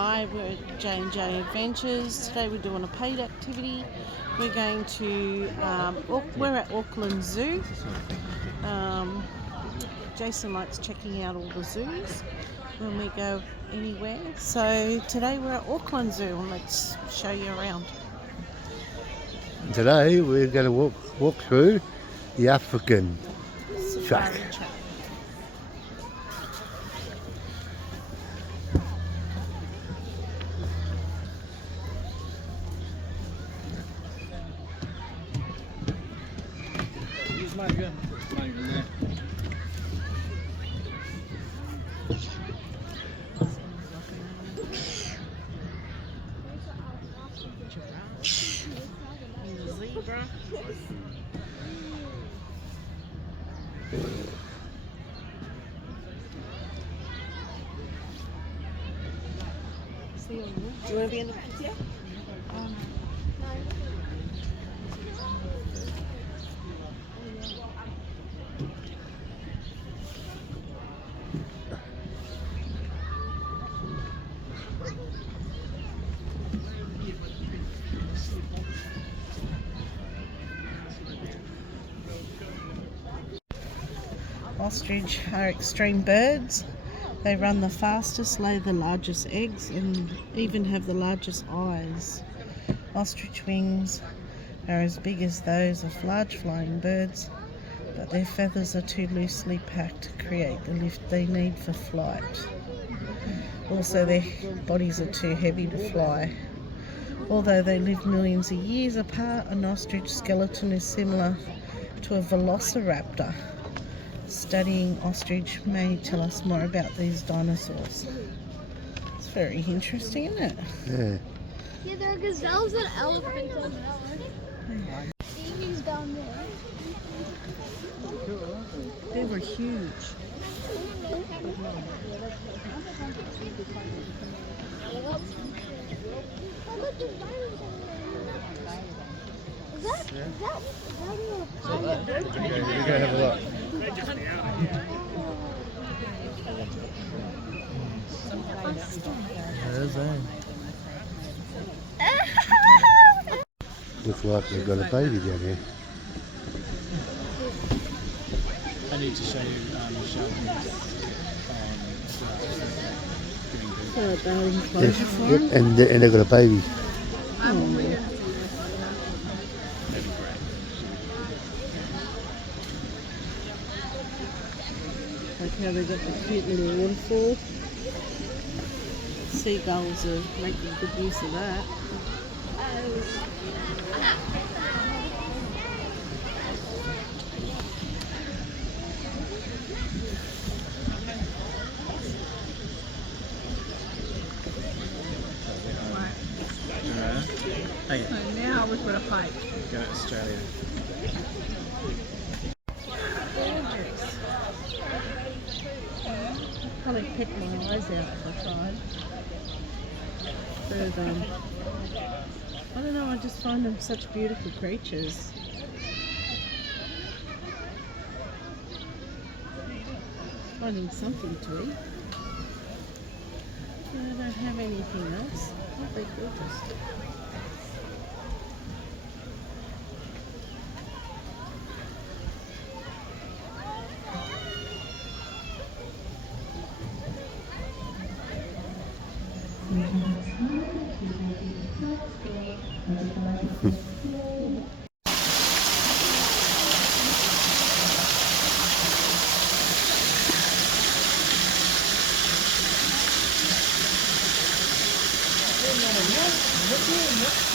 Hi, we're at J&J Adventures. Today we're doing a paid activity. We're going to, we're at Auckland Zoo. Jason likes checking out all the zoos when we go anywhere. So today we're at Auckland Zoo and let's show you around. Today we're going to walk through the African track. Zebra. Do you want to be in the picture? Ostrich are extreme birds. They run the fastest, lay the largest eggs, and even have the largest eyes. Ostrich wings are as big as those of large flying birds, but their feathers are too loosely packed to create the lift they need for flight. Also, their bodies are too heavy to fly. Although they live millions of years apart, an ostrich skeleton is similar to a velociraptor. Studying ostrich may tell us more about these dinosaurs. It's very interesting, isn't it? Yeah. Yeah, there are gazelles and elephants as well. Emus down there. They were huge. Is that Okay, we're going to have a look. There's that. Looks like they've got a baby down here. I need to show you Yep, and they've got a baby. Like how they got the cute little waterfall. Seagulls are making good use of that. Hey, So now we've got a hike. go to Australia. Probably pick my eyes out if I tried. But I don't know, I just find them such beautiful creatures. Finding something to eat. I don't have anything else. Aren't they gorgeous?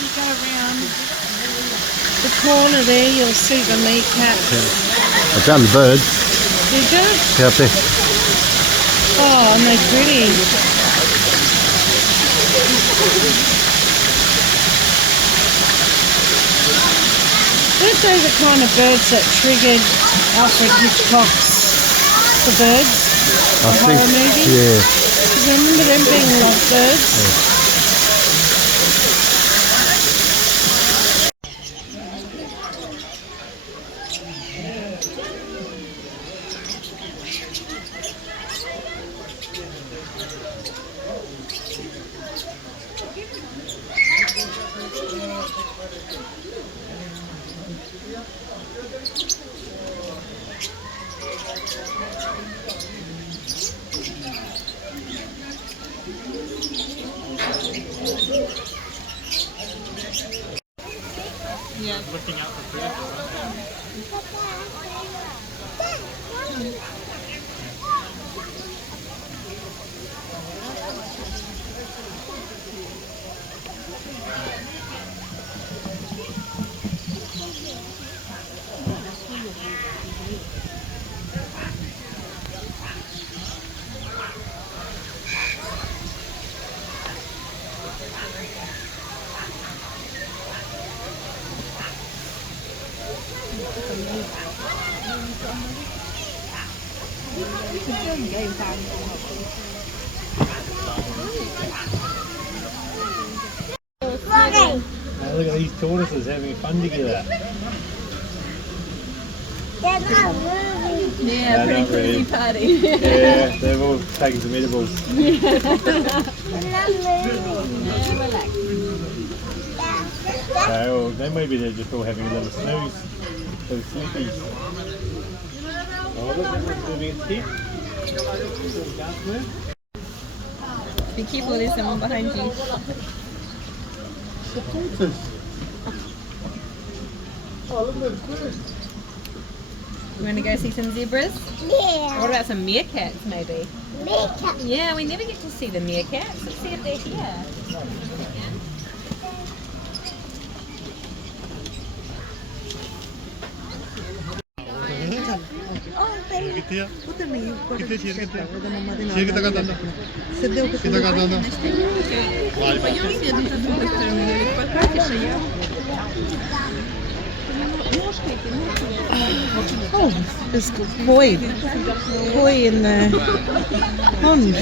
You go around the corner there, you'll see the meerkats. I found the bird. Did you? See up there. Oh, and they're pretty. Weren't they the kind of birds that triggered Alfred Hitchcock's The Birds? The horror movie? Yeah. Because I remember them being loved birds. Yeah. looking out for predators. Now look at these tortoises having fun together. They're not moving. Yeah, pretty crazy party. Yeah, they've all taken some edibles. They're not moving. Okay, well, then maybe they're just all having a little snooze. Little sleepies. Oh, look, that one's moving its head. Can't move. Be careful, there's someone behind you. The tortoise. Oh, look at those birds. You want to go see some zebras? Yeah. What about some meerkats, maybe? Makeup. Yeah, we never get to see the meerkats. Let's see if they're here. Oh, there's koi in the pond,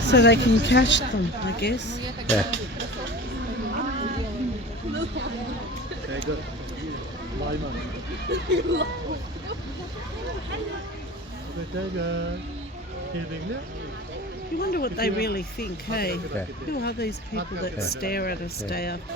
so they can catch them, I guess. Yeah. You wonder what they really think, hey? Yeah. Who are these people that stare at us day after?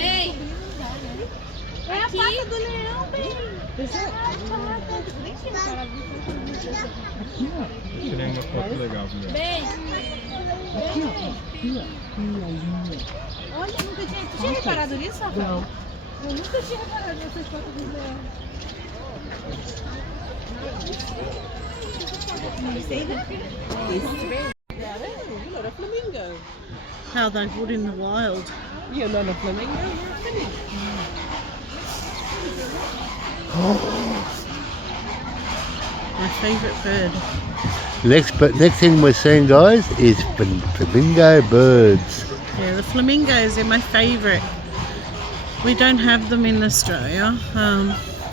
Hey. É a pata do leão, bem. Bem. Olha, nunca tinha reparado nisso, Rafa? Não. Eu nunca tinha reparado nessas patas do leão. You're not a flamingo. How they would in the wild. You're not a flamingo, you're a finny. My favourite bird. Next thing we're seeing, guys, is flamingo birds. Yeah, the flamingos are my favourite. We don't have them in Australia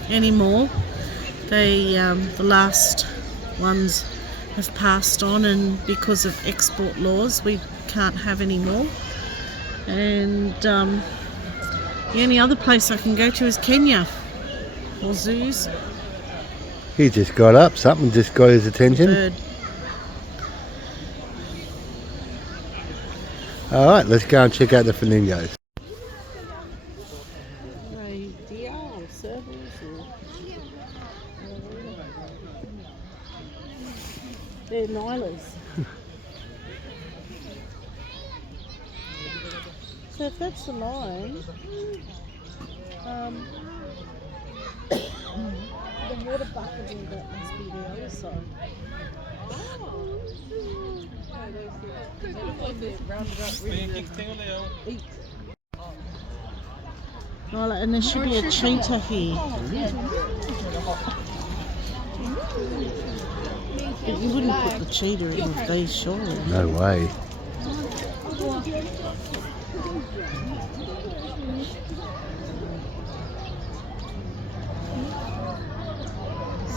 anymore. They, the last ones have passed on, and because of export laws we can't have any more. And the only other place I can go to is Kenya, or zoos. He just got up, something just got his attention. Bird. Alright, let's go and check out the flamingos. Deer or servals or... They're Nylas. So if that's the line, the water bucket and that must be the other side. Oh, and there should be a cheetah here. But you wouldn't put the cheetah in with these, surely. No way.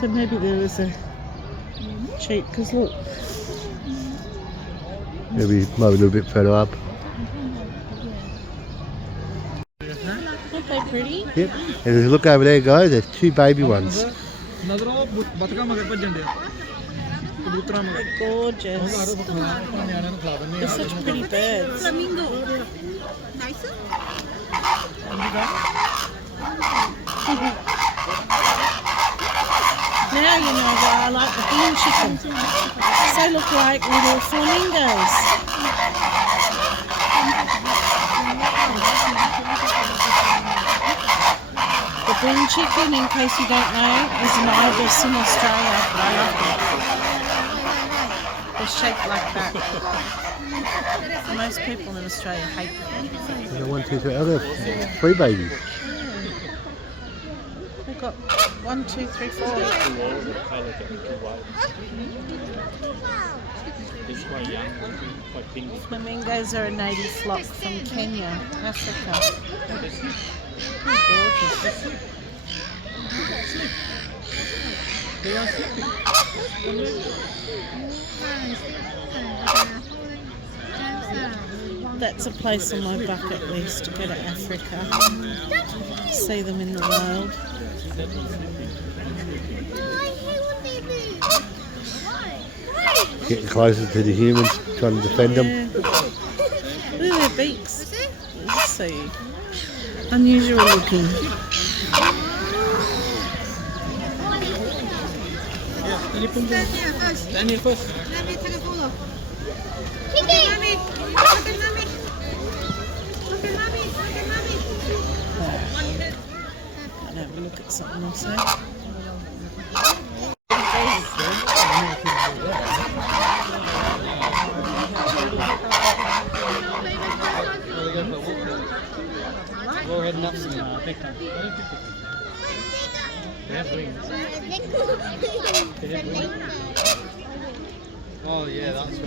So maybe there was a cheat, because look. Maybe a little bit further up. Aren't they pretty? Yep. And if you look over there, guys, there's two baby ones. Gorgeous. They're such pretty birds. Flamingo. Nicer? Now you know why I like the bean chickens. They look like little flamingos. The bean chicken, in case you don't know, is an ibis in Australia. I love them. They're shaped like that. Most people in Australia hate them. You got 1, 2, 3. Oh, there are 3 babies. We've got 1, 2, 3, 4. Flamingos are a native flock from Kenya, Africa. Gorgeous. That's a place on my bucket list, to go to Africa. See them in the wild. Getting closer to the humans, trying to defend them. Look at their beaks. Let's see. Unusual looking. Stand here first. Let me take a photo. Look at mommy. Look at mommy. Look at mommy. Look at mommy. I'll have a look at something else. We're heading up some Oh yeah, that's what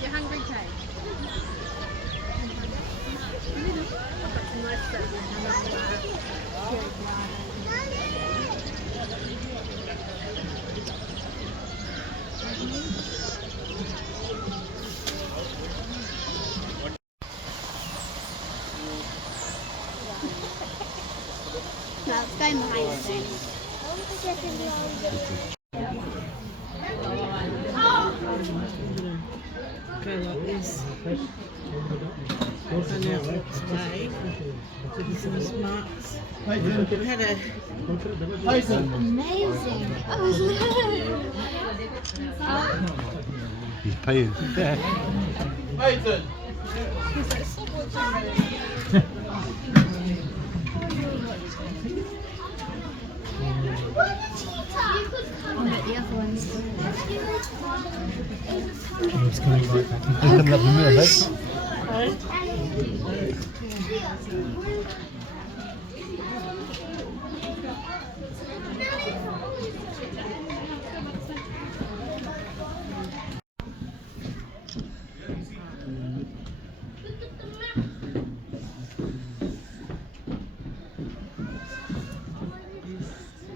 You're hungry, Kate? No, it's going behind the thing. Go like this. And now it's way. Some marks. Had a Amazing. he's paying. It's coming right back. He's coming up the middle, right?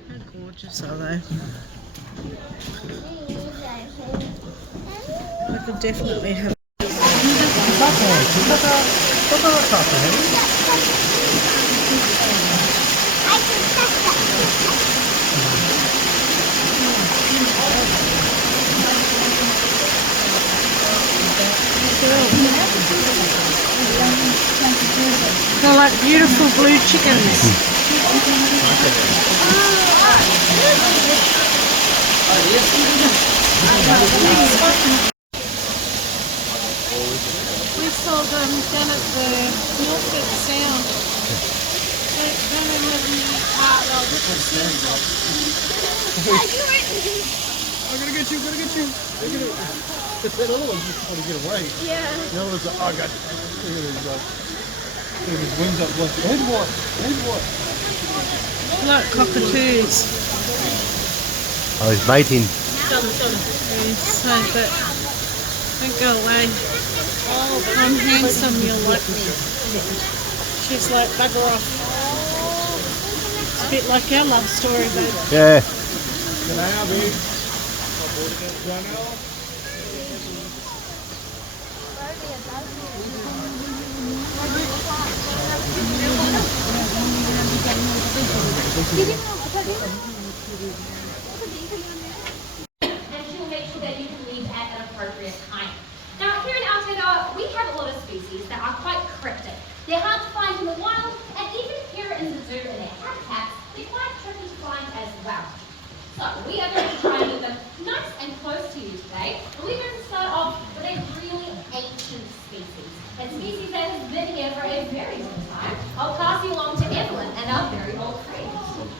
How gorgeous are they? I could definitely have. They're like beautiful blue chickens. We saw them down at the Milford Sound. I'm gonna get you, gonna get you. Look at it. That other one's just trying to get away. Yeah. The other one's like, oh, I got you. Look at his, look at his wings up. Look. Here's what? Here's what? Like cockatoos. Oh, he's mating. Yes, so, but don't go away. I'm handsome, you'll like me. She's like, bugger off. It's a bit like our love story, babe. Yeah. Can I have it? And she'll make sure that you can leave at an appropriate time. Now, here in Aotearoa, we have a lot of species that are quite cryptic. They're hard to find in the wild, and even here in the zoo in their habitats, they're quite tricky to find as well. So, we are going to try and get them nice and close to you today. And we're going to start off with a really ancient species. A species that has been here for a very long time. I'll pass you along to Evelyn and our very old friend.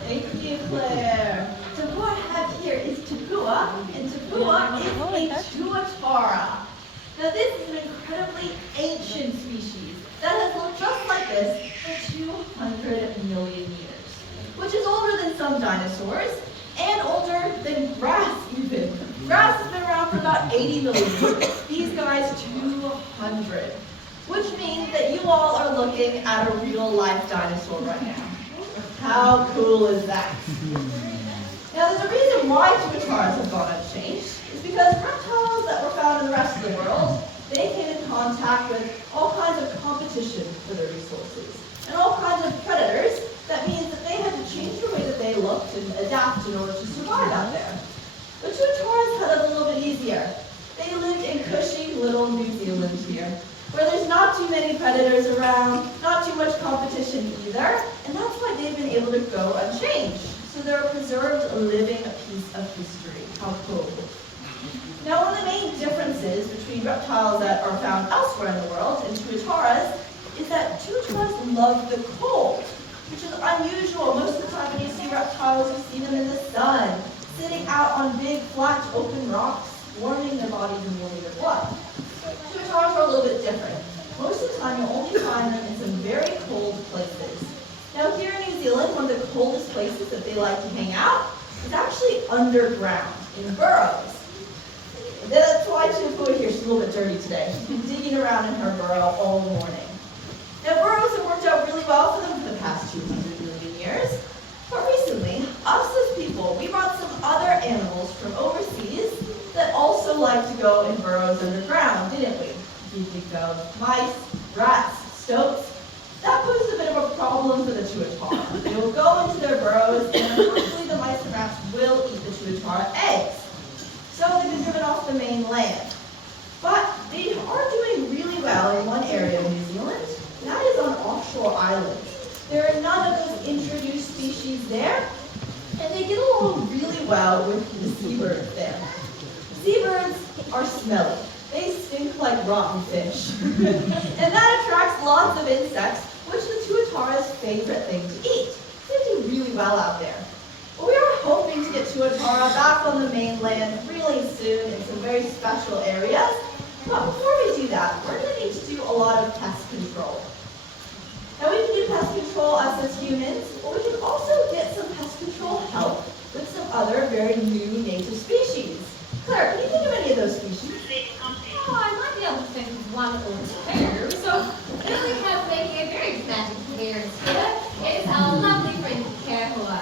Thank you, Claire. So what I have here is Tapua, and Tapua is a tuatara. Now this is an incredibly ancient species that has looked just like this for 200 million years, which is older than some dinosaurs and older than grass even. Grass has been around for about 80 million years. These guys 200, which means that you all are looking at a real life dinosaur right now. How cool is that? Now there's a reason why tuataras have gone unchanged. It's because reptiles that were found in the rest of the world, they came in contact with all kinds of competition for their resources and all kinds of predators. That means that they had to change the way that they looked and adapt in order to survive out there. But tuataras had it a little bit easier. They lived in cushy little New Zealand here, where there's not too many predators around, not too much competition either, and that's why they've been able to go unchanged. So they're a preserved living piece of history. How cool. Now one of the main differences between reptiles that are found elsewhere in the world and tuataras is that tuataras love the cold, which is unusual. Most of the time when you see reptiles, you see them in the sun, sitting out on big, flat, open rocks, warming their bodies and warming their blood. Tuataras are a little bit different. Most of the time, you'll only find them in some very cold places. Now, here in New Zealand, one of the coldest places that they like to hang out is actually underground, in burrows. That's why Tapua here, she's a little bit dirty today. She's been digging around in her burrow all morning. Now, burrows have worked out really well for them for the past 200 million years. But recently, us as people, we brought some other animals from overseas that also like to go in burrows underground, didn't we? You think of mice, rats, stoats. That poses a bit of a problem for the tuatara. They will go into their burrows, and unfortunately the mice and rats will eat the tuatara eggs. So they've been driven off the mainland. But they are doing really well in one area of New Zealand, and that is on offshore islands. There are none of those introduced species there, and they get along really well with the seabirds there. Seabirds are smelly. They stink like rotten fish. And that attracts lots of insects, which is the tuatara's favorite thing to eat. They do really well out there. But we are hoping to get tuatara back on the mainland really soon in some very special areas. But before we do that, we're going to need to do a lot of pest control. Now we can do pest control us as humans, but we can also get some pest control help with some other very new native species. Claire, can you think of any of those species? Oh, I might be able to think of one or two. So, here we have making a very dramatic appearance here. It is our lovely friend Kehua.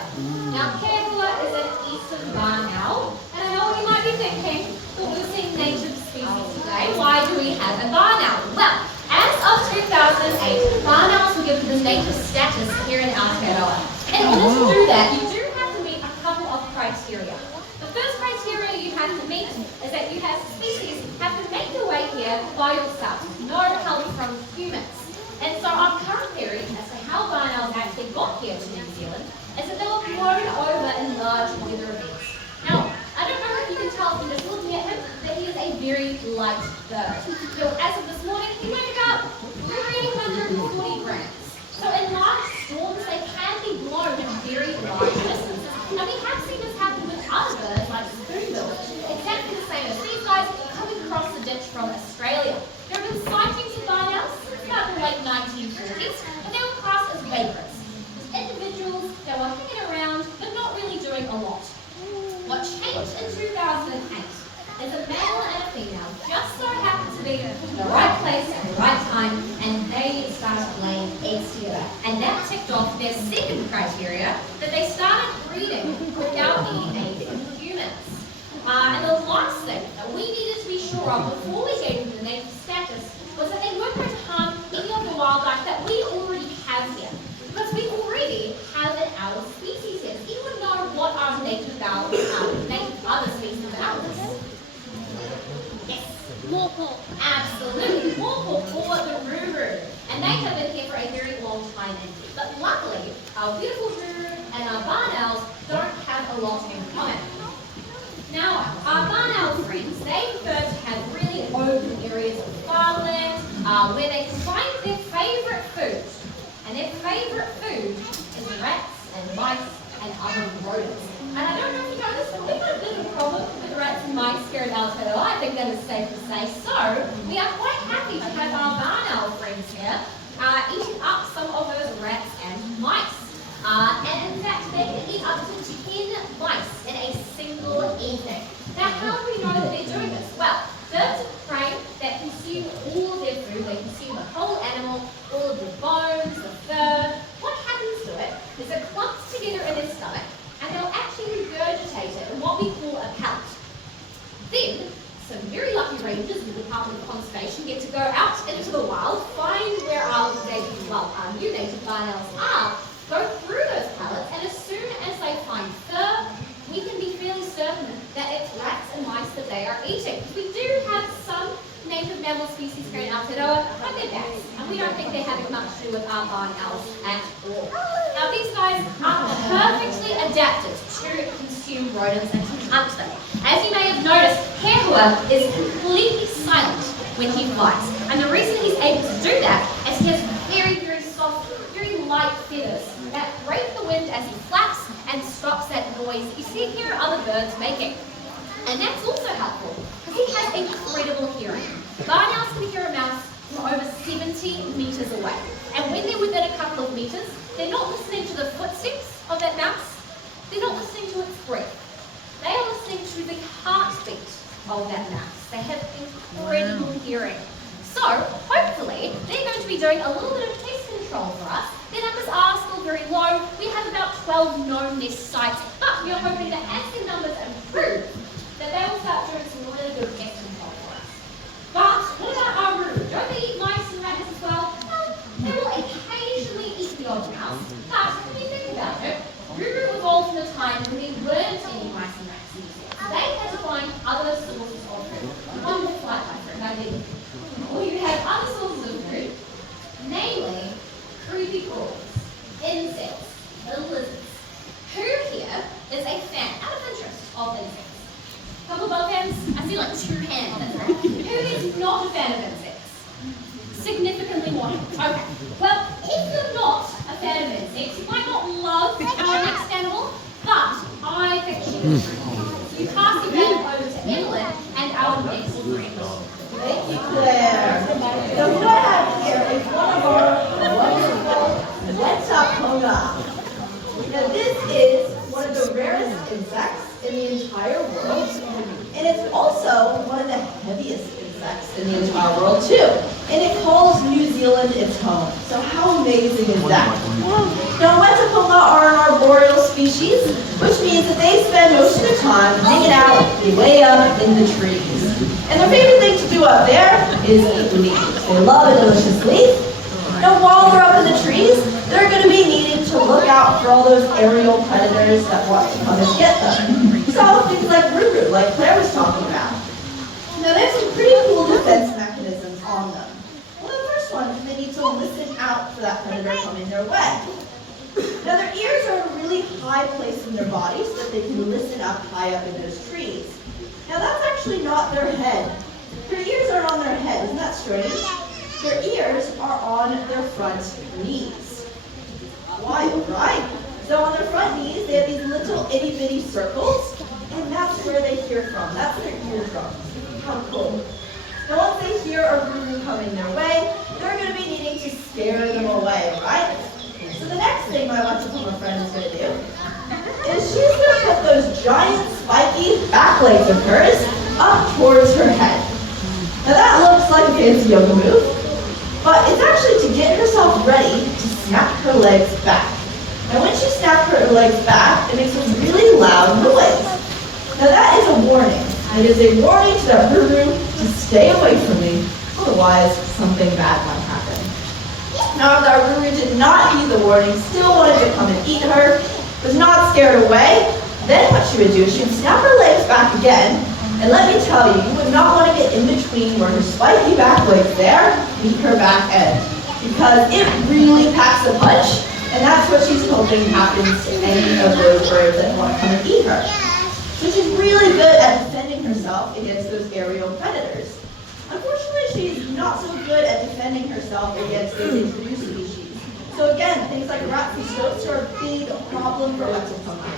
Now, Kehua is an eastern barn owl, and I know what you might be thinking, but we're seeing native species today. Why do we have a barn owl? Well, as of 2008, barn owls were given the native status here in Aotearoa. In order to do that, you do have to meet a couple of criteria. The first criteria you have to meet is that you have species have to make their way here by yourself, no help from humans. And so our current theory as to how barn owls actually got here to New Zealand is that they were blown over in large weather events. Now, I don't know if you can tell from just looking at him that he is a very light bird. So as of this morning, he weighed about 340 grams. So in large storms, they time, and they started laying eggs together. And that ticked off their second criteria, that they started breeding without any aid from humans. And the last thing that we needed to be sure of before we gave them the native status was that they weren't going to harm any of the wildlife that we already have here. Because we already have an owl species here. Does anyone know what our native other species of owls? Yes. Morphle. Absolutely. Morphle or the ruru. And they have been here for a very long time indeed. But luckily, our beautiful ruru and our barn owls don't have a lot in common. Now, our barn owl friends, they prefer to have really open areas of farmland where they can find their favourite food. And their favourite food is rats and mice and other rodents. And I don't know if you know this, but we've got a bit of a problem with rats and mice here in Aotearoa. I think that is safe to say. So, we are quite happy to have our barn owl friends here eating up some of those rats and mice. And in fact, they can eat up to 10 mice in a single evening. Now, how do we know that they're doing this? Well, birds of prey that consume all of their food, they consume the whole animal, all of the bones, the fur. What happens to it is it clumps together in their stomach, and they'll actually regurgitate it in what we call a pellet. Then, some very lucky rangers in the Department of Conservation get to go out into the wild, find where our new native barn owls are, go through those pellets, and as soon as they find fur, we can be fairly certain that it's rats and mice that they are eating. We do have some native mammal species here in Aotearoa, but they're bats, and we don't think they're having much to do with our barn owls at all. Now, these guys are perfectly adapted to consume rodents and to hunt them. As you may have noticed, Kehua is completely silent when he flies, and the reason he's able to do that is he has very, very soft, very light feathers that break the wind as he flaps and stops that noise you see here other birds making. And that's also helpful because he has incredible hearing. Barn owls can hear a mouse from over 70 meters away. And when they're within a couple of meters, they're not listening to the footsteps of that mouse, they're not listening to its breath. They are listening to the heartbeat of that mouse. They have incredible hearing. So, hopefully, they're going to be doing a little bit of pest control for us. Their numbers are still very low. We have about 12 known nest sites, but we are hoping that as their numbers improve, that they will start doing some really good pest control for us. But, what about our ruru? Don't they eat mice and rabbits as well? Well, they will occasionally eat the odd mouse, but when you think about it, ruru evolved in a time when there weren't any mice and rats in the zoo. They had to find other sources of food. One more flight, my friend, I did. Well, you have other sources of food, namely creepy crawlers, insects, little lizards. Who here is a fan, out of interest, of insects? Couple of bug fans? I see like 2 hands, that's right. Who is not a fan of insects? Significantly more. Okay. Well, if you're not a fan of insects, you might not love our next animal, but I think she is. So you pass your bag over to Evelyn and our next friend. Thank you, Claire. So what I have here is one of our wonderful Wetapunga. Now this is one of the rarest insects in the entire world, and it's also one of the heaviest insects in the entire world too. And it calls New Zealand its home. So how amazing is that? Now Wetapunga are an arboreal species, which means that they spend most of their time hanging out way up in the trees. And their favorite thing to do up there is eat leaves. They love a delicious leaf. Now while they're up in the trees, they're going to be needed to look out for all those aerial predators that want to come and get them. So things like ruru, like Claire was talking about. Now there's some pretty cool defense mechanisms on them. Well, the first one is they need to listen out for that predator coming their way. Now their ears are a really high place in their body so that they can listen up high up in those trees. Now that's actually not their head. Their ears aren't on their head, isn't that strange? Their ears are on their front knees. Wild, right? So on their front knees, they have these little itty bitty circles, and that's where they hear from. That's their eardrums. How cool. Now once they hear a ruru coming their way, they're going to be needing to scare them away, right? So the next thing my Wetapunga friend is going to do is she's going to put those giant spiky back legs of hers up towards her head. Now that looks like a fancy yoga move, but legs back. And when she snaps her legs back, it makes a really loud noise. Now that is a warning. It is a warning to that Ruru to stay away from me, otherwise something bad might happen. Now that Ruru did not heed the warning, still wanted to come and eat her, was not scared away, then what she would do is she would snap her legs back again, and let me tell you, you would not want to get in between where her spiky back legs there meet her back edge, because it really packs a punch, and that's what she's hoping happens to any of those birds that want to come and eat her. So she's really good at defending herself against those aerial predators. Unfortunately, she's not so good at defending herself against those introduced species. So again, things like rats and stoats are a big problem for Wetzelpuma.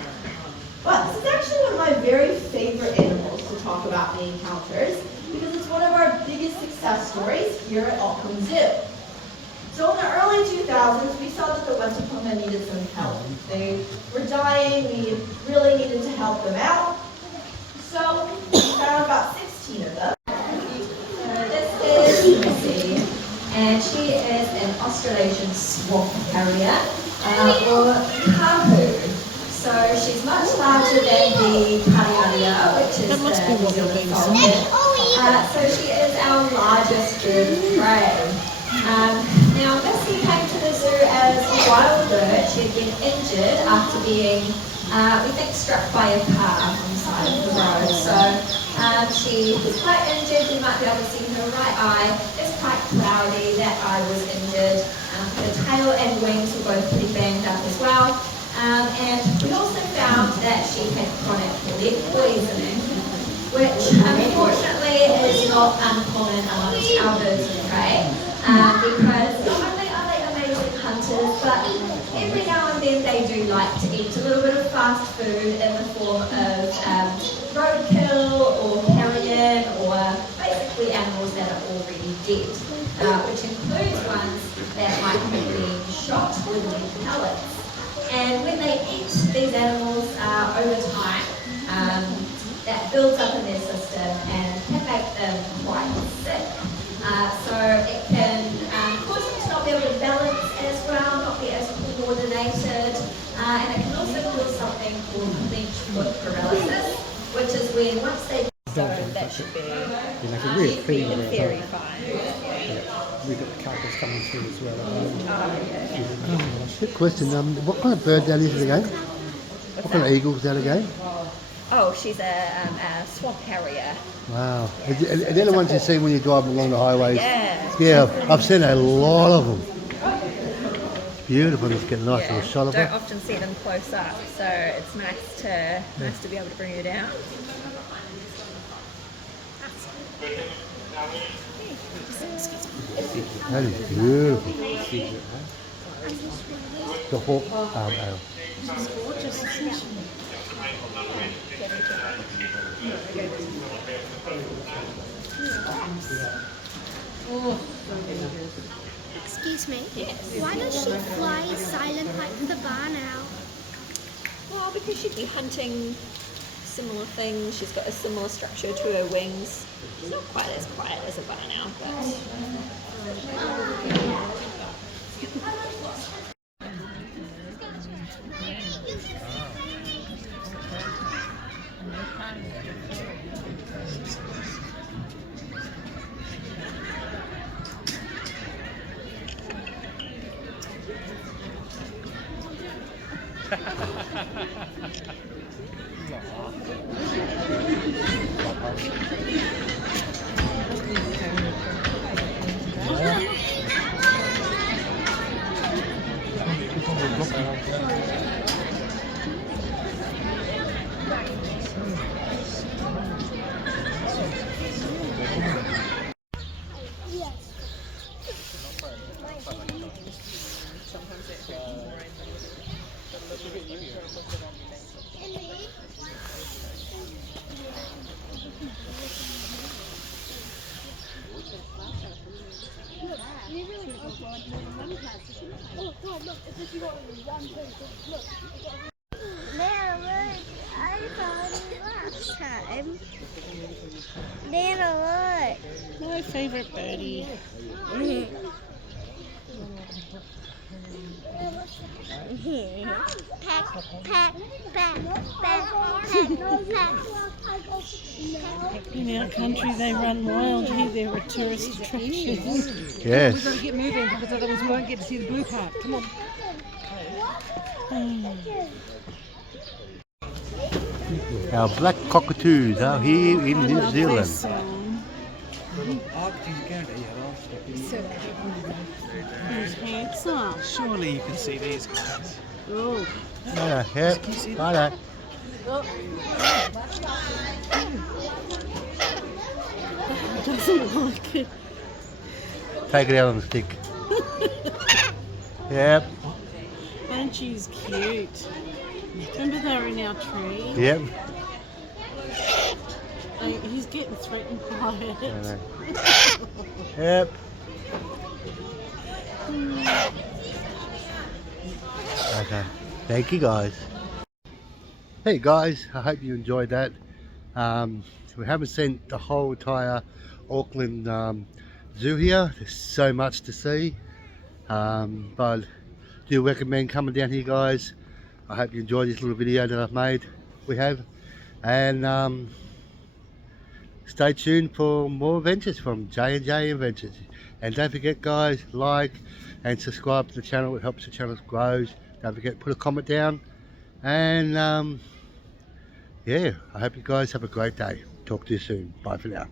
But this is actually one of my very favorite animals to talk about in encounters, because it's one of our biggest success stories here at Auckland Zoo. So in the early 2000s, we saw that the Wetzelpuma needed some help. They were dying, we really needed to help them out. So we found about 16 of them. This is Missy, and she is an Australasian swamp harrier, or kahu. So she's much larger than the kariaria, which is the New Zealand falcon. So she is our largest bird of prey. Now Missy came to the zoo as a wild bird. She had been injured after being, we think, struck by a car on the side of the road. So she was quite injured. You might be able to see her right eye. It's quite cloudy. That eye was injured. Her tail and wings were both pretty banged up as well. And we also found that she had chronic lead poisoning, which unfortunately is not uncommon amongst our birds of prey, because not only are they amazing hunters, but every now and then they do like to eat a little bit of fast food in the form of roadkill or carrion, or basically animals that are already dead, which includes ones that might have been shot with lead pellets. And when they eat these animals over time, that builds up in their system and can make them quite sick. So it can cause them to not be able to balance as well, not be as coordinated, and it can also cause something called clenched foot paralysis, which is when once they... So that should be, should be in theory fine. We've got the carcass coming through as well. Good question. What kind of bird that is again? What kind of eagle's that again? Oh, she's a swamp harrier. Wow. Are they the ones you see when you're driving along the highways? Yeah. Yeah, I've seen a lot of them. It's beautiful. Just get a nice little shot of Don't it. often see them close up, so it's nice to be able to bring her down. That is beautiful. The hawk owl. Excuse me? Yes. Why does she fly silent like the barn owl? Well, because she'd be hunting similar things. She's got a similar structure to her wings. She's not quite as quiet as a barn owl, but... There, look, I found it last time. Nana, look. My favourite birdie. In our country, they run wild. Here, they're a tourist attraction. Yes. We've got to get moving because otherwise we won't get to see the blue part. Come on. Our black cockatoos are here in I New love their Zealand. song. He's handsome. Surely you can see these guys. Oh. Yeah, yep. Righto. Doesn't like it. Take it out on the stick. Yep. And she's cute. Remember they were in our tree? Yep. Oh, he's getting threatened by it. Yep. Okay. Thank you guys. Hey guys, I hope you enjoyed that. We haven't seen the whole entire Auckland Zoo here. There's so much to see. But do recommend coming down here, guys. I hope you enjoyed this little video that I've made. We have. And stay tuned for more adventures from J&J Adventures. And don't forget guys, like and subscribe to the channel. It helps the channel grow. Don't forget, put a comment down. And yeah, I hope you guys have a great day. Talk to you soon. Bye for now.